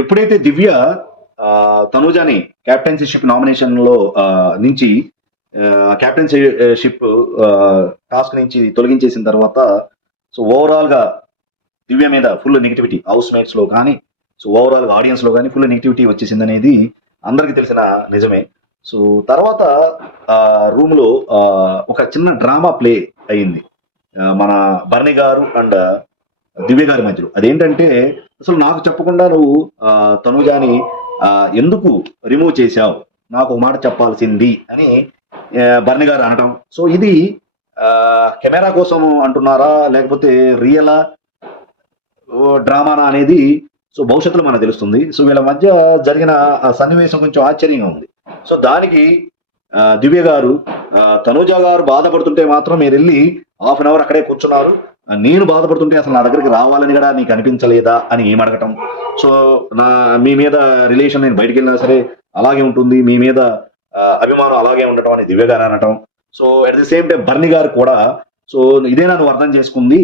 ఎప్పుడైతే దివ్య తనూజాని క్యాప్టెన్సీషిప్ నామినేషన్ లో నుంచి క్యాప్టెన్సీషిప్ టాస్క్ నుంచి తొలగించేసిన తర్వాత సో ఓవరాల్ గా దివ్య మీద ఫుల్ నెగిటివిటీ హౌస్ మేట్స్ లో కానీ సో ఓవరాల్ గా ఆడియన్స్ లో కానీ ఫుల్ నెగిటివిటీ వచ్చేసింది అనేది అందరికీ తెలిసిన నిజమే. సో తర్వాత రూమ్ లో ఒక చిన్న డ్రామా ప్లే అయ్యింది మన బర్ని గారు అండ్ దివ్య గారి మధ్యలో. అదేంటంటే అసలు నాకు చెప్పకుండా నువ్వు తనుజాని ఎందుకు రిమూవ్ చేశావు, నాకు ఒక మాట చెప్పాల్సింది అని బర్ని గారు అనడం. సో ఇది కెమెరా కోసం అంటున్నారా లేకపోతే రియలా డ్రామానా అనేది సో భవిష్యత్తులో మనకు తెలుస్తుంది. సో వీళ్ళ మధ్య జరిగిన ఆ సన్నివేశం కొంచెం ఆశ్చర్యంగా ఉంది. సో దానికి దివ్య గారు తనూజ గారు బాధపడుతుంటే మాత్రం మీరు వెళ్ళి హాఫ్ అన్ అవర్ అక్కడే కూర్చున్నారు, నేను బాధపడుతుంటే అసలు నా దగ్గరికి రావాలని కూడా నీకు అనిపించలేదా అని ఏమడగటం. సో మీ మీద రిలేషన్ నేను బయటికి వెళ్ళినా సరే అలాగే ఉంటుంది, మీ మీద అభిమానం అలాగే ఉండటం అని దివ్య గారు అనటం. So at the same time Bharani గారు కూడా సో ఇదేనా నువ్వు అర్థం చేసుకుంది,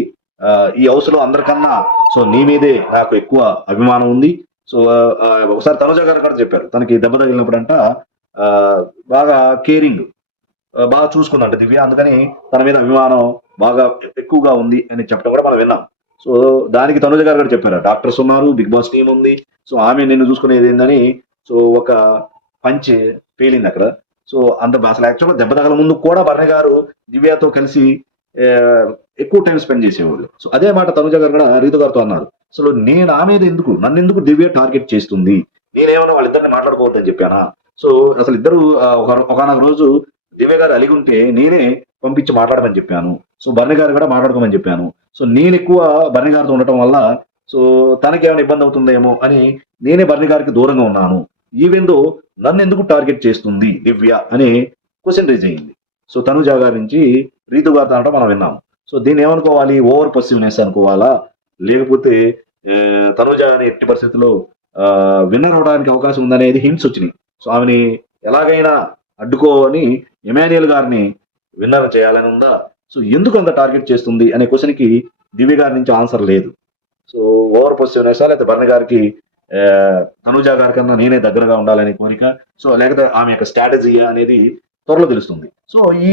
ఈ హౌస్ లో అందరికన్నా సో నీ మీదే నాకు ఎక్కువ అభిమానం ఉంది. సో ఒకసారి తనుజ గారు కూడా చెప్పారు తనకి దెబ్బ తగిలినప్పుడంట బాగా కేరింగ్ బాగా చూసుకుందంట దివ్య, అందుకని తన మీద అభిమానం బాగా ఎక్కువగా ఉంది అని చెప్పడం కూడా మనం విన్నాం. సో దానికి తనుజ గారు కూడా చెప్పారు డాక్టర్స్ ఉన్నారు, బిగ్ బాస్ టీం ఉంది, సో ఆమె నిన్ను చూసుకునేది ఏందని సో ఒక పంచ్ పేలింది అక్కడ. సో అంత అసలు యాక్చువల్గా దెబ్బ తగల ముందు కూడా బర్రె గారు దివ్యతో కలిసి ఎక్కువ టైం స్పెండ్ చేసేవాళ్ళు. సో అదే మాట తనుజ గారు కూడా రీతు గారితో అన్నారు. అసలు నేను ఆమె ఎందుకు నన్ను ఎందుకు దివ్య టార్గెట్ చేస్తుంది, నేనేమన్నా వాళ్ళిద్దరిని మాట్లాడుకోవద్దని చెప్పానా. సో అసలు ఇద్దరు ఒకనొక రోజు దివ్య గారు అలిగి ఉంటే నేనే పంపించి మాట్లాడమని చెప్పాను, సో బర్ని గారు కూడా మాట్లాడుకోమని చెప్పాను. సో నేను ఎక్కువ బర్ని గారితో ఉండటం వల్ల సో తనకి ఏమైనా ఇబ్బంది అవుతుందేమో అని నేనే బర్ని గారికి దూరంగా ఉన్నాను, ఈవెందో నన్ను ఎందుకు టార్గెట్ చేస్తుంది దివ్య అనే క్వశ్చన్ రేజ్ అయింది. సో తనుజ గారి నుంచి రీతు గారితో అనడం మనం విన్నాము. సో దీన్ని ఏమనుకోవాలి, ఓవర్ పర్సీవ్నెస్ అనుకోవాలా లేకపోతే తనుజ అనే ఎట్టి పరిస్థితుల్లో విన్నర్ అవడానికి అవకాశం ఉందనేది హింట్స్ వచ్చినాయి. సో ఆమెని ఎలాగైనా అడ్డుకోని ఎమాన్యుయల్ గారిని విన్నర్ చేయాలని ఉందా, సో ఎందుకు అంత టార్గెట్ చేస్తుంది అనే క్వశ్చన్ కి దివ్య గారి నుంచి ఆన్సర్ లేదు. సో ఓవర్ పొజిటివ్నెస్ లేకపోతే బర్ణ గారికి తనుజ గారి కన్నా నేనే దగ్గరగా ఉండాలనే కోరిక, సో లేకపోతే ఆమె యొక్క స్ట్రాటజీ అనేది త్వరలో తెలుస్తుంది. సో ఈ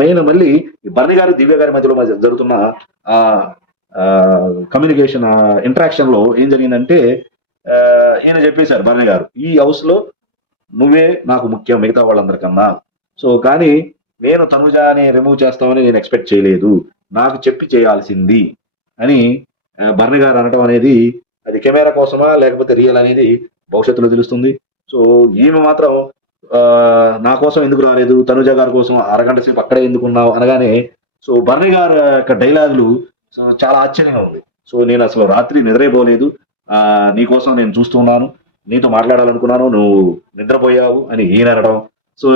మెయిన్ మళ్ళీ బర్ణ గారి దివ్య గారి మధ్యలో జరుగుతున్న కమ్యూనికేషన్ ఇంటరాక్షన్ లో ఏం జరిగిందంటే ఈయన చెప్పేశారు బర్ణ గారు, ఈ హౌస్ లో నువ్వే నాకు ముఖ్యం మిగతా వాళ్ళందరికన్నా, సో కానీ నేను తనుజాని రిమూవ్ చేస్తామని నేను ఎక్స్పెక్ట్ చేయలేదు, నాకు చెప్పి చేయాల్సింది అని బర్ణ గారు అనటం అనేది అది కెమెరా కోసమా లేకపోతే రియల్ అనేది భవిష్యత్తులో తెలుస్తుంది. సో ఈమె మాత్రం నా కోసం ఎందుకు రాలేదు, తనుజ గారి కోసం అరగంట సేపు అక్కడే ఎందుకున్నావు అనగానే సో బర్ణ గారి యొక్క డైలాగులు సో చాలా ఆశ్చర్యంగా ఉంది. సో నేను అసలు రాత్రి నిద్రైపోలేదు, నీ కోసం నేను చూస్తున్నాను, నీతో మాట్లాడాలనుకున్నాను, నువ్వు నిద్రపోయావు అని ఈయన అనడం. సో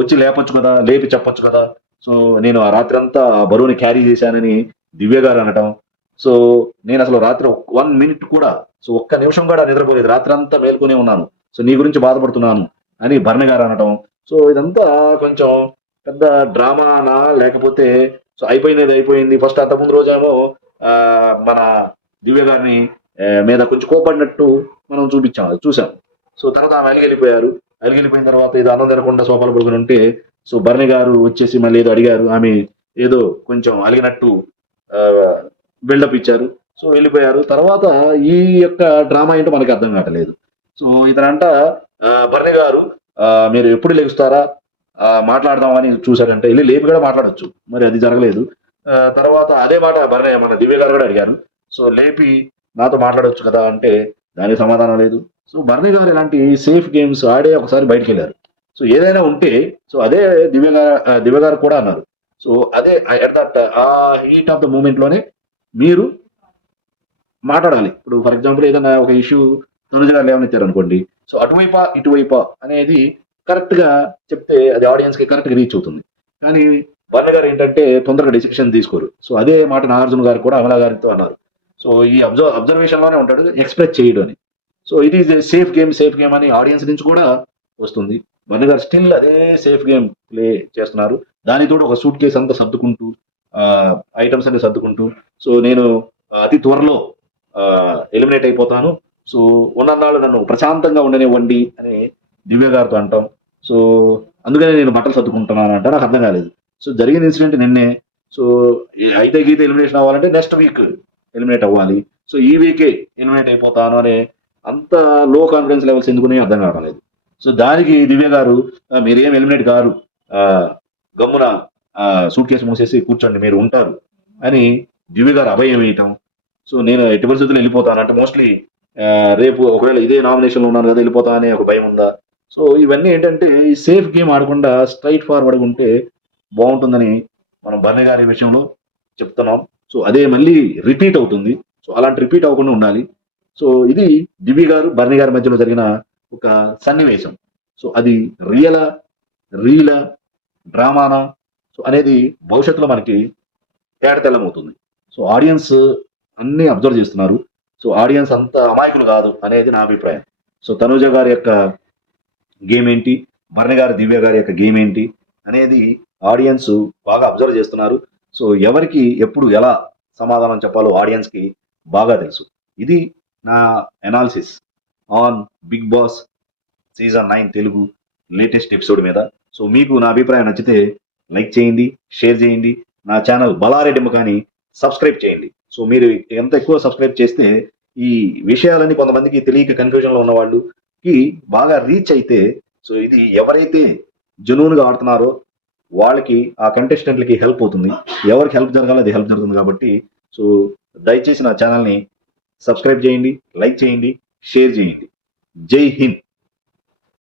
వచ్చి లేపొచ్చు కదా, లేపి చెప్పొచ్చు కదా, సో నేను ఆ రాత్రి అంతా బరువుని క్యారీ చేశానని దివ్య గారు అనటం. సో నేను అసలు రాత్రి 1 మినిట్ కూడా సో ఒక్క నిమిషం కూడా నిద్రపోలేదు, రాత్రి అంతా మేల్కొనే ఉన్నాను, సో నీ గురించి బాధపడుతున్నాను అని బర్ణ గారు అనటం. సో ఇదంతా కొంచెం పెద్ద డ్రామానా లేకపోతే సో అయిపోయినది అయిపోయింది. ఫస్ట్ అంతకుముందు రోజేమో మన దివ్య గారిని మీద కొంచెం కోపడినట్టు మనం చూసాం. సో తర్వాత ఆమె అలిగిపోయిన తర్వాత ఏదో అన్నం తినకుండా సోఫాలు పడుకుని ఉంటే సో బర్ని గారు వచ్చేసి మళ్ళీ ఏదో అడిగారు, ఆమె ఏదో కొంచెం అలిగినట్టు బిల్డప్ ఇచ్చారు, సో వెళ్ళిపోయారు. తర్వాత ఈ యొక్క డ్రామా ఏంటో మనకి అర్థం కావట్లేదు. సో ఇతనంట బర్ని గారు మీరు ఎప్పుడు లెగుస్తారా మాట్లాడదామని చూశారంటే వెళ్ళి లేపి కూడా మాట్లాడొచ్చు, మరి అది జరగలేదు. తర్వాత అదే మాట మన దివ్య గారు కూడా అడిగారు, సో లేపి నాతో మాట్లాడొచ్చు కదా అంటే దానికి సమాధానం లేదు. సో బర్ని గారు ఇలాంటి సేఫ్ గేమ్స్ ఆడే ఒకసారి బయటికి వెళ్ళారు. సో ఏదైనా ఉంటే సో అదే దివ్య గారు కూడా అన్నారు. సో అదే ఎట్ దట్ ఆ హీట్ ఆఫ్ ద మూమెంట్ లోనే మీరు మాట్లాడాలి. ఇప్పుడు ఫర్ ఎగ్జాంపుల్ ఏదైనా ఒక ఇష్యూ తనుజ గారు లేవనెత్తారు అనుకోండి, సో అటువైపా ఇటువైపా అనేది కరెక్ట్ గా చెప్తే అది ఆడియన్స్ కి కరెక్ట్ గా రీచ్ అవుతుంది. కానీ బర్ణ గారు ఏంటంటే తొందరగా డెసిషన్ తీసుకోరు. సో అదే మాట నాగార్జున గారు కూడా అమలా గారితో అన్నారు. సో ఈ అబ్జర్వేషన్ లోనే ఉంటాడు, ఎక్స్ప్రెస్ చేయడం అని. సో ఇది సేఫ్ గేమ్ అని ఆడియన్స్ నుంచి కూడా వస్తుంది. బర్ణ గారు స్టిల్ అదే సేఫ్ గేమ్ ప్లే చేస్తున్నారు. దానితో ఒక సూట్ కేసు అంతా సర్దుకుంటూ ఐటమ్స్ అన్ని సర్దుకుంటూ సో నేను అతి త్వరలో ఎలిమినేట్ అయిపోతాను, సో ఉన్నన్నాళ్ళు నన్ను ప్రశాంతంగా ఉండనివ్వండి అని దివ్య గారితో అంటాం. సో అందుకనే నేను బట్టలు సర్దుకుంటున్నాను అంటే నాకు అర్థం కాలేదు. సో జరిగిన ఇన్సిడెంట్ నిన్నే. సో అయితే గీత ఎలిమినేషన్ అవ్వాలంటే నెక్స్ట్ వీక్ ఎలిమినేట్ అవ్వాలి. సో ఈ వీకే ఎలిమినేట్ అయిపోతాను అనే అంత లో కాన్ఫిడెన్స్ లెవెల్స్ ఎందుకుని అర్థం కావడం లేదు. సో దానికి దివ్య గారు మీరేం ఎలిమినేట్ గారు, ఆ, గమ్మున సూట్ కేసు మూసేసి కూర్చోండి మీరు ఉంటారు అని దివ్య గారు అభయం వేయటం. సో నేను ఎట్టి పరిస్థితుల్లో వెళ్ళిపోతాను అంటే మోస్ట్లీ రేపు ఒకవేళ ఇదే నామినేషన్లో ఉన్నాను కదా వెళ్ళిపోతా అనే ఒక భయం ఉందా. సో ఇవన్నీ ఏంటంటే ఈ సేఫ్ గేమ్ ఆడకుండా స్ట్రైట్ ఫార్వర్డ్గా ఉంటే బాగుంటుందని మనం బర్ని గారి విషయంలో చెప్తున్నాం. సో అదే మళ్ళీ రిపీట్ అవుతుంది. సో అలాంటి రిపీట్ అవ్వకుండా ఉండాలి. సో ఇది దివ్య గారు బర్ని గారి మధ్యలో జరిగిన ఒక సన్నివేశం. సో అది రియలా, రీలా, డ్రామానా సో అనేది భవిష్యత్తులో మనకి తేటతెల్లమవుతుంది. సో ఆడియన్స్ అన్ని అబ్జర్వ్ చేస్తున్నారు. సో ఆడియన్స్ అంత అమాయకులు కాదు అనేది నా అభిప్రాయం. సో తనూజ గారి యొక్క గేమ్ ఏంటి, బర్ని గారి దివ్య గారి యొక్క గేమ్ ఏంటి అనేది ఆడియన్స్ బాగా అబ్జర్వ్ చేస్తున్నారు. సో ఎవరికి ఎప్పుడు ఎలా సమాధానం చెప్పాలో ఆడియన్స్కి బాగా తెలుసు. ఇది నా analysis on Big Boss season 9 Telugu latest episode మీద. సో మీకు నా అభిప్రాయం నచ్చితే లైక్ చేయండి, షేర్ చేయండి, నా ఛానల్ బలారెడ్డి ముఖాని సబ్స్క్రైబ్ చేయండి. సో మీరు ఎంత ఎక్కువ సబ్స్క్రైబ్ చేస్తే ఈ విషయాలని కొంతమందికి తెలియక కన్ఫ్యూజన్లో ఉన్న వాళ్ళకి బాగా రీచ్ అయితే సో ఇది ఎవరైతే జెన్యూన్గా ఆడుతున్నారో వాళ్ళకి ఆ కంటెస్టెంట్లకి హెల్ప్ అవుతుంది. ఎవరికి హెల్ప్ జరగాలో అది హెల్ప్ జరుగుతుంది కాబట్టి సో దయచేసి నా ఛానల్ని సబ్స్క్రైబ్ చేయండి, లైక్ చేయండి, షేర్ చేయండి. జై హింద్.